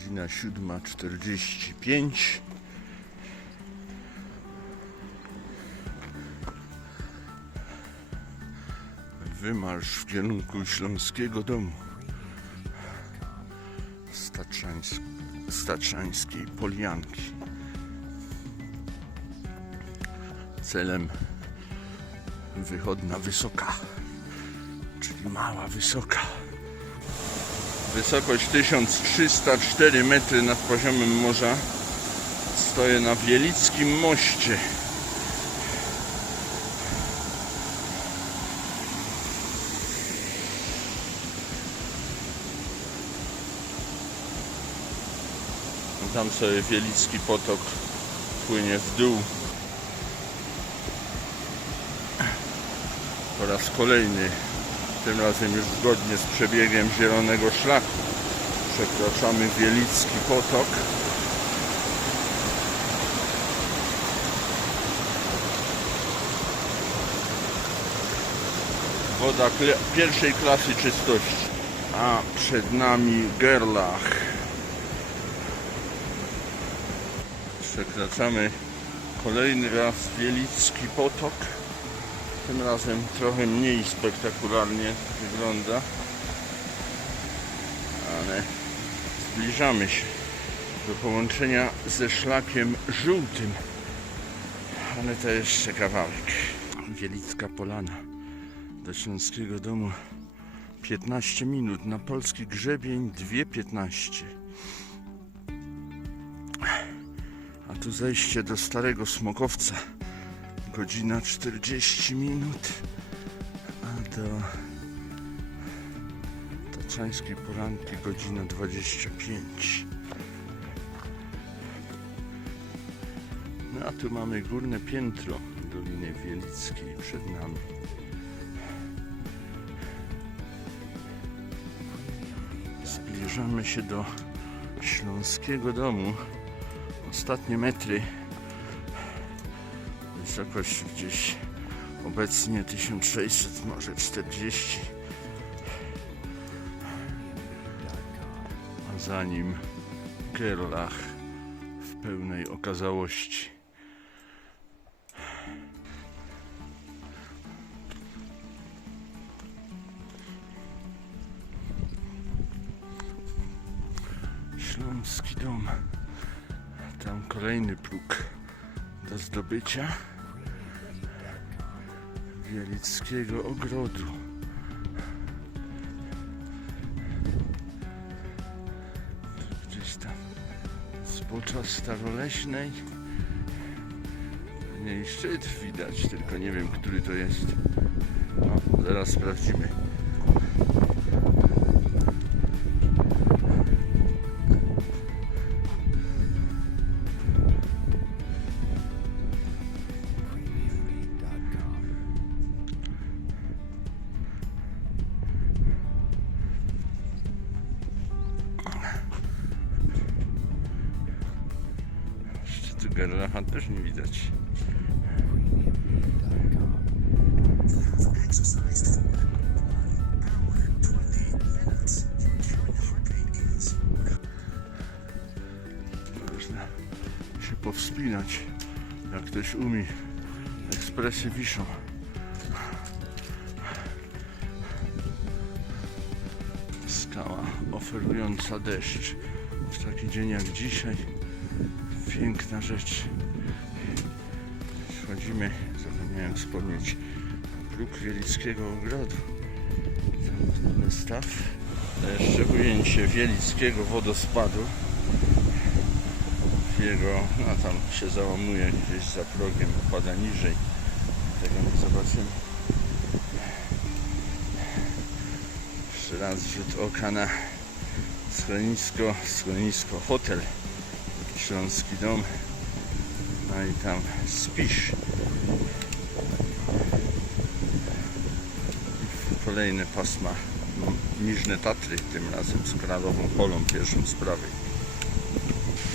Godzina 7.45. Wymarsz w kierunku Śląskiego Domu. Statrzańsk, Statrzańskiej Polianki. Celem wychodna wysoka, czyli mała wysoka. Wysokość 1304 metry nad poziomem morza. Stoję na Wielickim moście. Tam sobie Wielicki potok płynie w dół. Po raz kolejny, tym razem już zgodnie z przebiegiem Zielonego Szlaku, przekraczamy Wielicki potok. Woda pierwszej klasy czystości. A przed nami Gerlach. Przekraczamy kolejny raz Wielicki potok. Tym razem trochę mniej spektakularnie wygląda, ale zbliżamy się do połączenia ze szlakiem żółtym, ale to jeszcze kawałek. Wielicka Polana do Śląskiego Domu 15 minut, na polski grzebień 2.15. A tu zejście do Starego Smokowca godzina 40 minut, a do Taczańskiej Poranki godzina 25. No a tu mamy górne piętro Doliny Wielickiej przed nami. Zbliżamy się do Śląskiego Domu. Ostatnie metry wysokość gdzieś obecnie 1600, może 40. A za nim Gerlach w pełnej okazałości. Śląski dom. Tam kolejny próg do zdobycia. Wielickiego ogrodu. Gdzieś tam zbocza staroleśnej. Nie szczyt widać, tylko nie wiem, który to jest. No, zaraz sprawdzimy. Gerlacha też nie widać. exercised for one hour, 20 minutes. Ensuring the heart rate is Można się powspinać, jak ktoś umie. Ekspresy wiszą. Skała oferująca deszcz. W taki dzień jak dzisiaj. Piękna rzecz. Schodzimy, zapomniałem wspomnieć, próg Wielickiego Ogrodu. Tam staw. A jeszcze ujęcie Wielickiego wodospadu jego, no tam się załamuje gdzieś za progiem, opada niżej. Tego nie zobaczymy. Jeszcze raz rzut oka na schronisko, schronisko, hotel, Śląski Dom. No i tam Spisz. Kolejne pasma, no, Niżne Tatry, tym razem z Kralową Polą, pierwszą z prawej.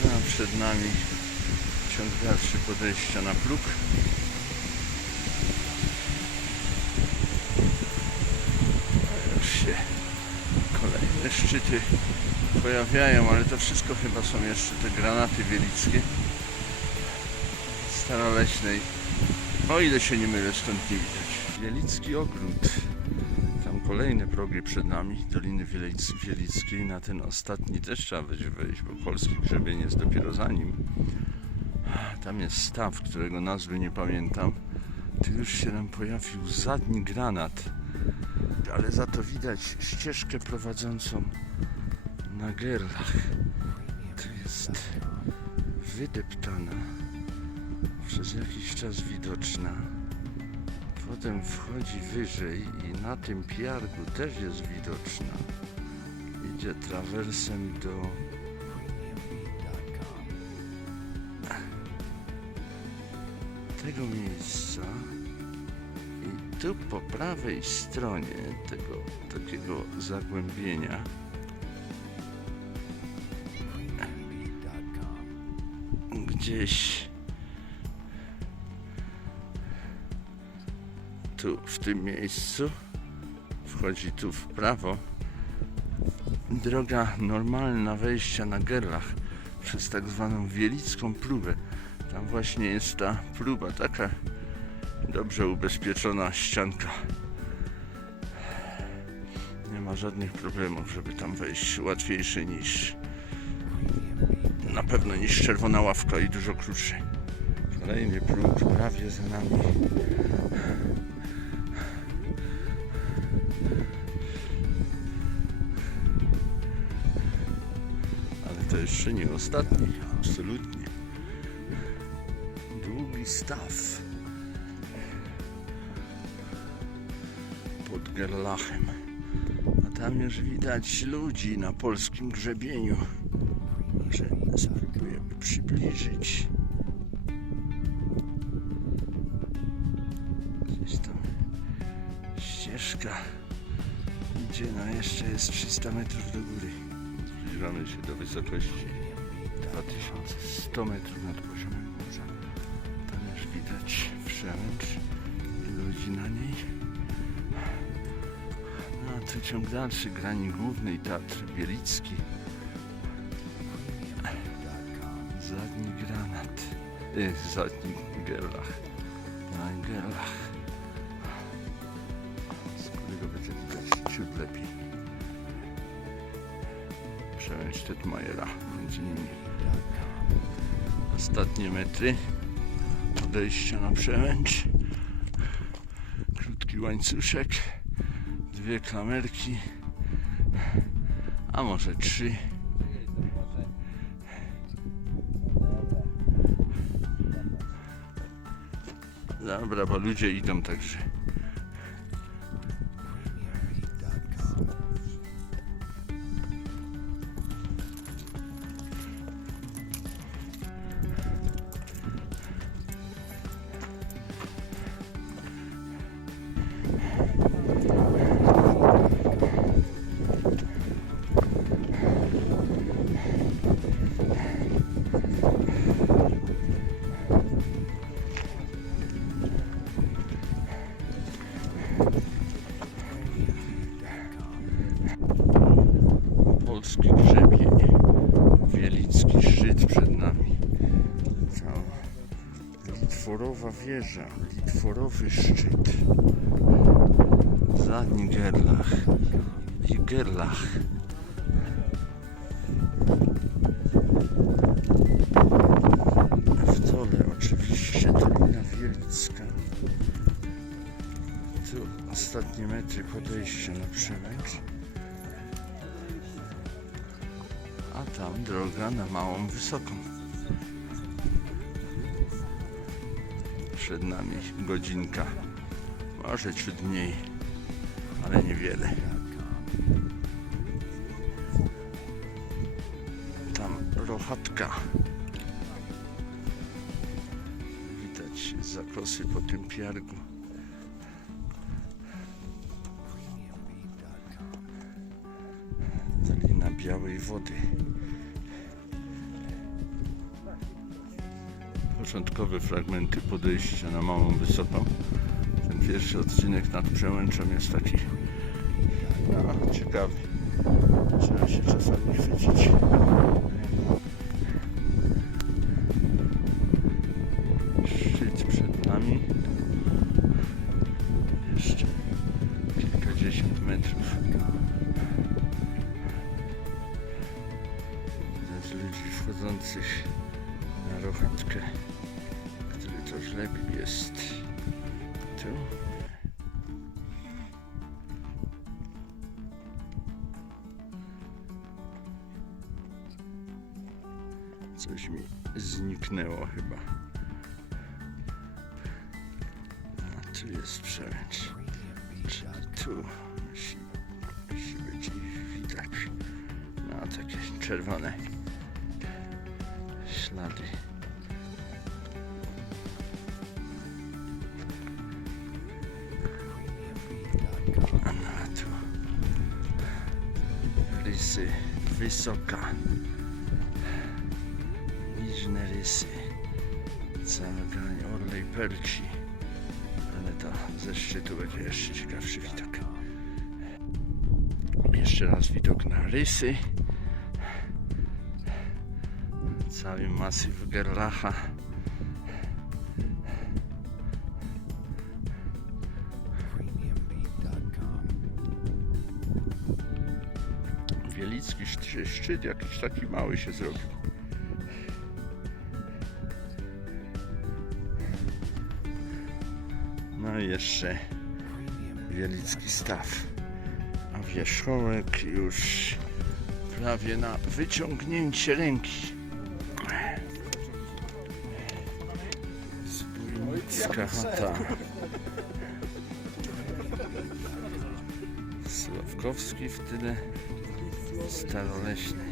A przed nami ciąg dalszy podejścia na próg. Już się kolejne szczyty pojawiają, ale to wszystko chyba są jeszcze te granaty wielickie staroleśnej. O ile się nie mylę, stąd nie widać. Wielicki ogród. Tam kolejne progi przed nami, Doliny Wielic- Wielickiej. Na ten ostatni też trzeba będzie wejść, bo polski grzebień jest dopiero za nim. Tam jest staw, którego nazwy nie pamiętam. Tu już się nam pojawił zadni granat. Ale za to widać ścieżkę prowadzącą na gerlach. To jest wydeptana. Przez jakiś czas widoczna. Potem wchodzi wyżej i na tym piargu też jest widoczna. Idzie trawersem do tego miejsca i tu po prawej stronie tego takiego zagłębienia gdzieś tu w tym miejscu wchodzi tu w prawo droga normalna wejścia na Gerlach przez tak zwaną wielicką próbę. Tam właśnie jest ta próba, taka dobrze ubezpieczona ścianka. Nie ma żadnych problemów, żeby tam wejść. Łatwiejszy niż pewno niż czerwona ławka i dużo krótszy. Kolejny próg prawie za nami. Ale to jeszcze nie ostatni, absolutnie. Długi staw pod Gerlachem. A tam już widać ludzi na polskim grzebieniu. Przybliżyć. Gdzieś tam ścieżka idzie, no jeszcze jest 300 metrów do góry. Zbliżamy się do wysokości 2100 metrów nad poziomem morza. Tam już widać przełęcz i ludzi na niej. No a tu ciąg dalszy grani głównej Tatry Bielicki. Y, zadni gerlach. Na gerlach. Z którego będzie widać ciut lepiej. Przełęcz Tetmajera między nimi. Ostatnie metry podejścia na przełęcz. Krótki łańcuszek. Dwie klamerki. A może trzy. Dobra, bo ludzie idą także. Wieża, Litworowy szczyt. Zadni Gerlach i Gerlach. W dole oczywiście Dolina Wielicka. Tu ostatnie metry podejścia na przełęcz. A tam droga na Małą Wysoką. Przed nami godzinka, może ciut mniej, ale niewiele. Tam rochatka. Widać zakosy po tym piargu. Dolina Białej Wody. Początkowe fragmenty podejścia na Małą Wysoką. Ten pierwszy odcinek nad przełęczą jest taki no, ciekawy. Coś mi zniknęło chyba. A tu jest przełęcz. Czyli tu musi, musi być widać. No takie czerwone ślady. A no rysy wysoka. Rysy. Grań orlej perci. Ale to ze szczytu będzie jeszcze ciekawszy widok. Jeszcze raz widok na rysy. Cały masyw Gerlacha. Wielicki szczyt jakiś taki mały się zrobił. Jeszcze Wielicki staw. A wierzchołek już prawie na wyciągnięcie ręki. Zbójnicka chata. Sławkowski w tyle staroleśny.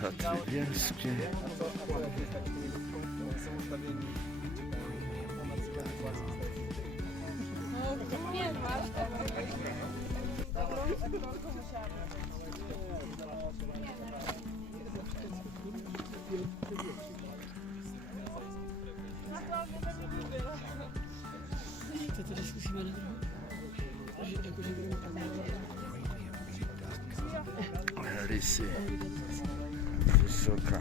Tam Tatry Bielskie. Nie masz To teraz musimy na jakoś Rysy. Wysoka.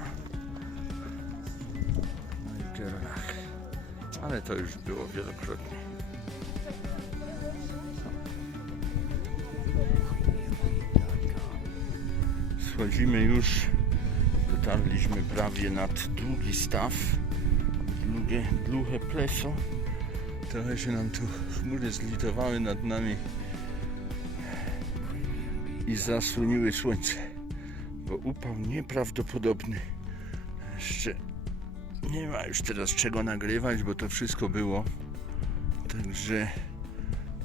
I Gerlach. Ale to już było wielokrotnie. Schodzimy już. Dotarliśmy prawie nad długi staw. Długie, długie pleso. Trochę się nam tu chmury zlitowały nad nami i zasłoniły słońce, bo upał nieprawdopodobny. Jeszcze nie ma już teraz czego nagrywać, bo to wszystko było. Także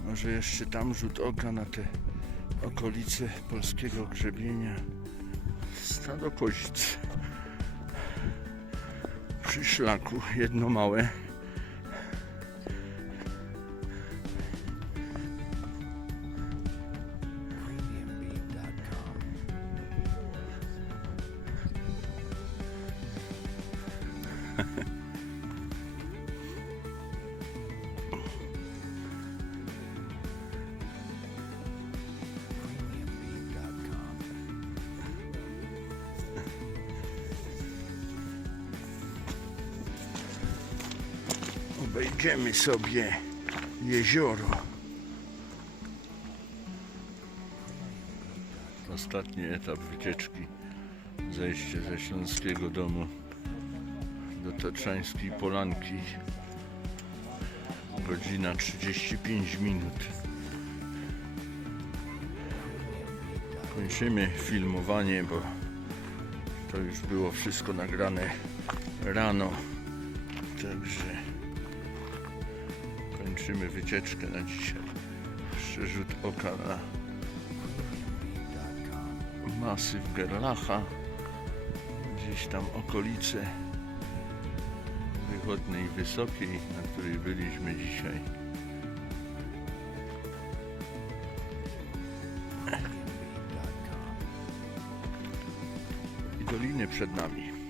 może jeszcze tam rzut oka na te okolice polskiego grzebienia. Stado kozic. Przy szlaku jedno małe. Obejdziemy sobie jezioro. Ostatni etap wycieczki. Zejście ze Śląskiego Domu do Tatrzańskiej Polanki. Godzina 35 minut. Kończymy filmowanie, bo to już było wszystko nagrane rano. Także kończymy wycieczkę na dzisiaj. Przerzut oka na masyw Gerlacha, gdzieś tam okolice wychodnej wysokiej, na której byliśmy dzisiaj. I doliny przed nami.